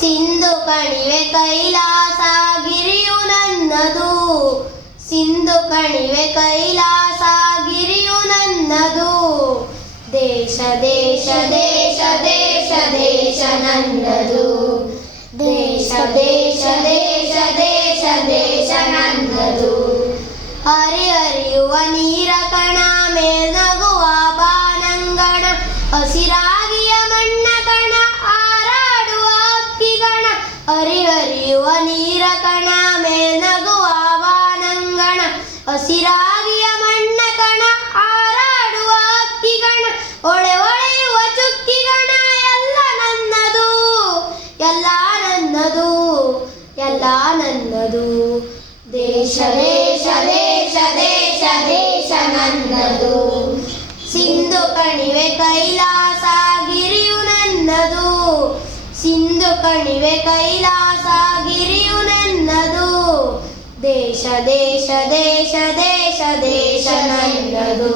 ಸಿಂಧು ಕಣಿವೆ ಕೈಲಾಸ ಗಿರಿಯು ನನ್ನದು, ಸಿಂಧು ಕಣಿವೆ ಕೈಲಾಸ ಗಿರಿಯು ನನ್ನದು. ದೇಶ ದೇಶ ದೇಶ ದೇಶ ದೇಶ ನನ್ನದು, ದೇಶ ದೇಶ ದೇಶ ದೇಶ ದೇಶ ನನ್ನದು. ಹರಿಯುವ ನೀರ ಕಣ ಮೇಲ್ನಗುವ ಬಾನಂಗಣ, ಹಸಿರಾಗಿಯ ಮಣ್ಣ ಕಣ ಹಾರಾಡುವ ಹಕ್ಕಿಗಣ. ಹರಿಯುವ ನೀರ ಕಣ ಮೇಲ್ನಗುವ ಬಾನಂಗಣ, ಹಸಿರಾಗಿಯ ಮಣ್ಣ ಕಣ ಹಾರಾಡುವ ಹಕ್ಕಿಗಣ. ಹೊಳೆಯುವ ಚುಕ್ಕಿಗಣ ಎಲ್ಲ ನನ್ನದು, ಎಲ್ಲ ನನ್ನದು, ಎಲ್ಲ ನನ್ನದು. ದೇಶ ದೇಶ ದೇಶ ದೇಶ ದೇಶ ನನ್ನದು, ಸಿಂಧು ಕಣಿವೆ ಕೈಲಾಸ ಗಿರಿಯು ನನ್ನದು, ಸಿಂಧು ಕಣಿವೆ ಕೈಲಾಸ ಗಿರಿಯು ನನ್ನದು. ದೇಶ ದೇಶ ದೇಶ ದೇಶ ದೇಶ ನನ್ನದು.